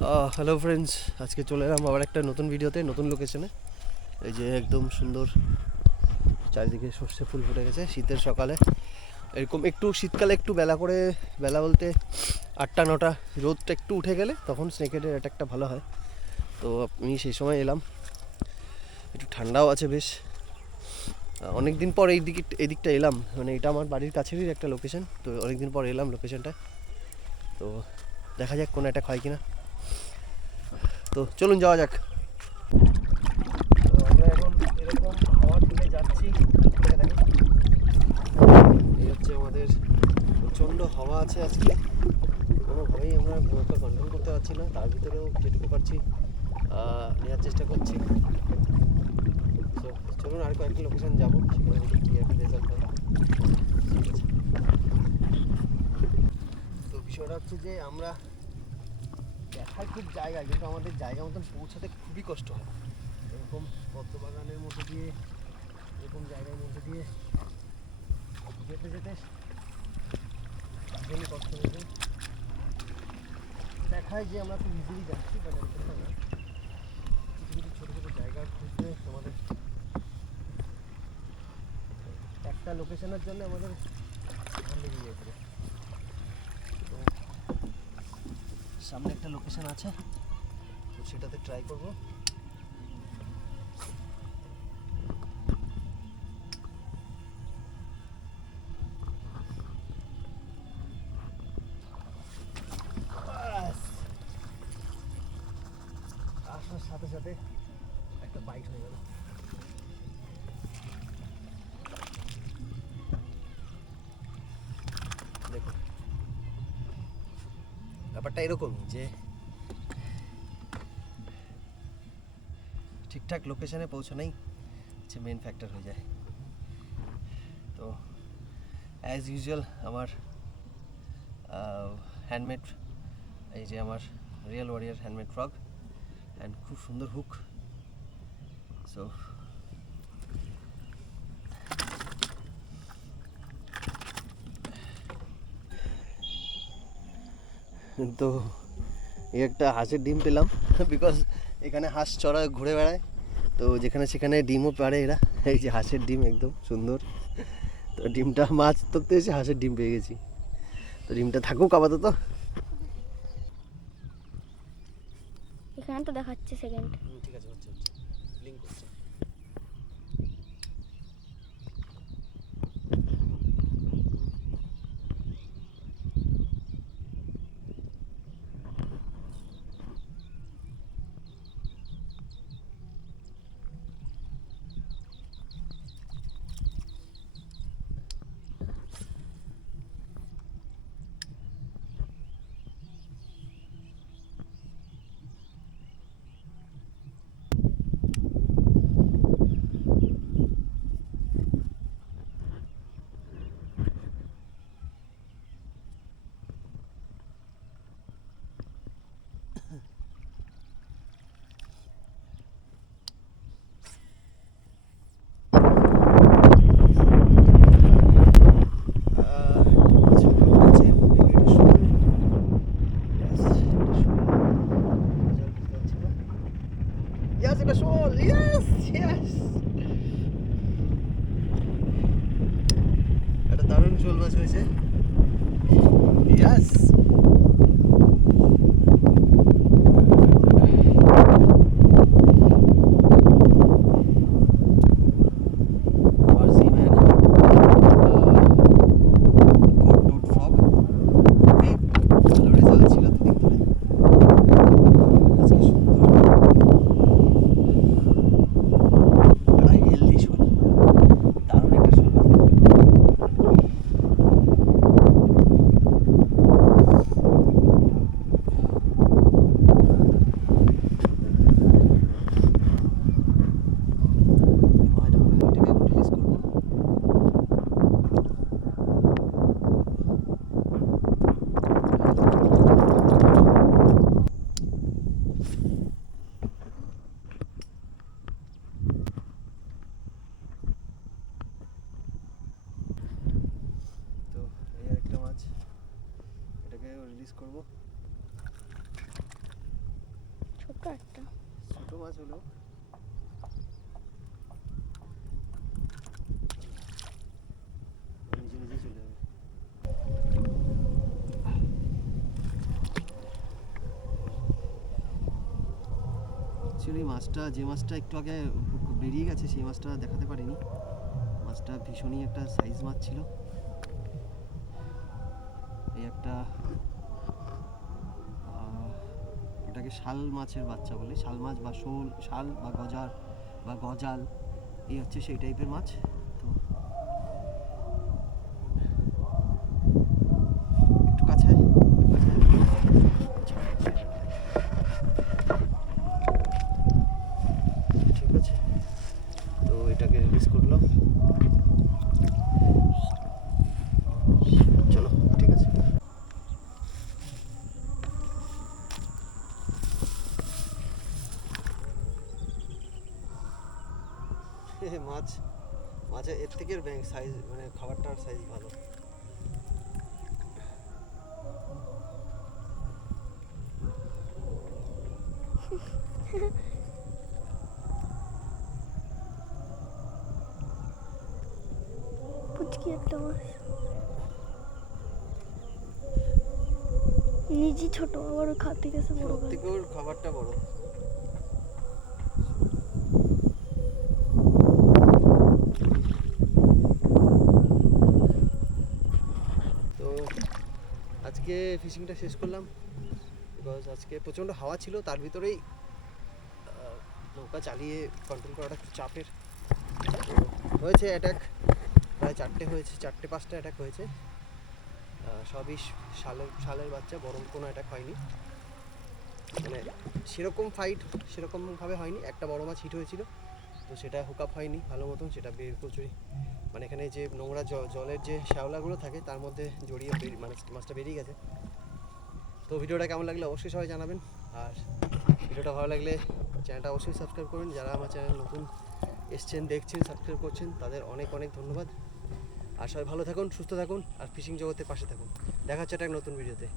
Hello friends, আজকে চলে এলাম আবার একটা নতুন ভিডিওতে, নতুন লোকেশনে। এই যে একদম সুন্দর চারিদিকে সর্ষে ফুল ফুটে গেছে শীতের সকালে। এরকম একটু শীতকালে একটু বেলা করে, বেলা বলতে 8টা 9টা, রোদটা একটু উঠে গেলে তখন স্নেকেটের অ্যাটাকটা ভালো হয়। তো আমি সেই সময় এলাম, একটু ঠান্ডাও আছে বেশ। অনেক দিন পর এই দিকটা এলাম, মানে এটা আমার বাড়ির কাছেরই একটা লোকেশন। তো অনেক দিন পর এলাম লোকেশনটা, তো দেখা যাক কোনো অ্যাটাক হয় কিনা। তো চলুন যাওয়া যাক। তো আমরা এখন এরকম হাওয়া তুলে যাচ্ছি। এই হচ্ছে আমাদের প্রচণ্ড হাওয়া আছে আজকে, কোনোভাবেই আমরা ওটা কন্ট্রোল করতে পারছি না। তার ভিতরেও যেটুকু পারছি নেওয়ার চেষ্টা করছি। তো চলুন আর কয়েকটা লোকেশন যাবো, সেখানে দেখি কী একটা রেজাল্ট হয়। ঠিক আছে। তো বিষয়টা হচ্ছে যে আমরা দেখার খুব জায়গা, কিন্তু আমাদের জায়গা মতন পৌঁছাতে খুবই কষ্ট হয়। এরকম পদ্ম বাগানের মধ্যে দিয়ে, এরকম জায়গার মধ্যে দিয়ে যেতে যেতে ভীষণই কষ্ট হয়েছে। দেখায় যে আমরা খুব ইজিলি যাচ্ছি, বাট এরকমটা না। কিছু কিছু ছোটো ছোটো জায়গা খুঁজতে আমাদের, একটা লোকেশনের জন্য আমাদের ভালো লেগে যেতে। তো সামনে একটা লোকেশন আছে, তো সেটাতে ট্রাই করবো। আসার সাথে সাথে একটা বাইট হয়ে গেল। দেখুন ব্যাপারটা এরকমই যে ঠিকঠাক লোকেশনে পৌঁছানোই হচ্ছে মেন ফ্যাক্টর হয়ে যায়। তো অ্যাজ ইউজুয়াল আমার হ্যান্ডমেড, এই যে আমার real warrior handmade frog, and খুব সুন্দর হুক। সো তো এই একটা হাঁসের ডিম পেলাম, বিকজ এখানে হাঁস চড়া ঘুরে বেড়ায়, তো যেখানে সেখানে ডিমও পাড়ে এরা। এই যে হাঁসের ডিম একদম সুন্দর। তো ডিমটা মাছ ধরতে এসে হাঁসের ডিম পেয়ে গেছি, তো ডিমটা থাকুক আপাতত। এখানে তো দেখাচ্ছে সেকেন্ড। ঠিক আছে, হচ্ছে লিঙ্ক করছে। Yes, এটা শোল। Yes, yes. এটা দারুণ শোল মাছ হয়েছে। Yes. আমার seaman, cordwood frog, খুবই ভালো রেজাল্ট ছিল দুদিন ধরে। আজকে সুন্দর একটা হেলদি শোল, দারুণ একটা শোল মাছ। একটা। ছোট মাছ হলো নিজে নিজেই চলে যাবে। অ্যাকচুয়ালি মাছটা যে মাছটা একটু আগে বেরিয়ে গেছে সেই মাছটা দেখাতে পারিনি। মাছটা ভীষণই একটা সাইজ মাছ ছিল। এই একটা এটাকে শাল মাছের বাচ্চা বলে, শাল মাছ বা শোল, শাল বা গজার বা গজাল, এই হচ্ছে সেই টাইপের মাছ। তো একটু কাছে আয়, কাছে আয়। ঠিক আছে, তো এটাকে রিলিজ করলাম। চলো ঠিক আছে। মাছ মাছের এর থেকে সাইজ মানে খাবারটার সাইজ ভালো। পুচকি একটা মাছ। নিজে ছোট আবার খাতে গেছে বড় ওর থেকে ওর খাবারটা বড়। তো আজকে ফিশিংটা শেষ করলাম, বিকজ আজকে প্রচণ্ড হাওয়া ছিল, তার ভিতরেই নৌকা চালিয়ে কন্ট্রোল করাটা একটু চাপের। তো হয়েছে অ্যাটাক, প্রায় 4টে হয়েছে, 4-5টা অ্যাটাক হয়েছে। সবই শালের বাচ্চা, বড় কোনো অ্যাটাক হয়নি, মানে সেরকম ফাইট সেরকমভাবে হয়নি। একটা বড় মাছ হিট হয়েছিল, তো সেটা হুক আপ হয়নি ভালো মতন, সেটা প্রচুরই মানে এখানে যে নোংরা জলের যে শ্যাওলাগুলো থাকে তার মধ্যে জড়িয়ে মানে মাছটা বেরিয়ে গেছে। তো ভিডিওটা কেমন লাগলে অবশ্যই সবাই জানাবেন, আর ভিডিওটা ভালো লাগলে চ্যানেলটা অবশ্যই সাবস্ক্রাইব করুন। যারা আমার চ্যানেল নতুন এসছেন, দেখছেন, সাবস্ক্রাইব করছেন, তাদের অনেক অনেক ধন্যবাদ। আর সবাই ভালো থাকুন, সুস্থ থাকুন, আর ফিশিং জগতের পাশে থাকুন। দেখা হচ্ছে একটা নতুন ভিডিওতে।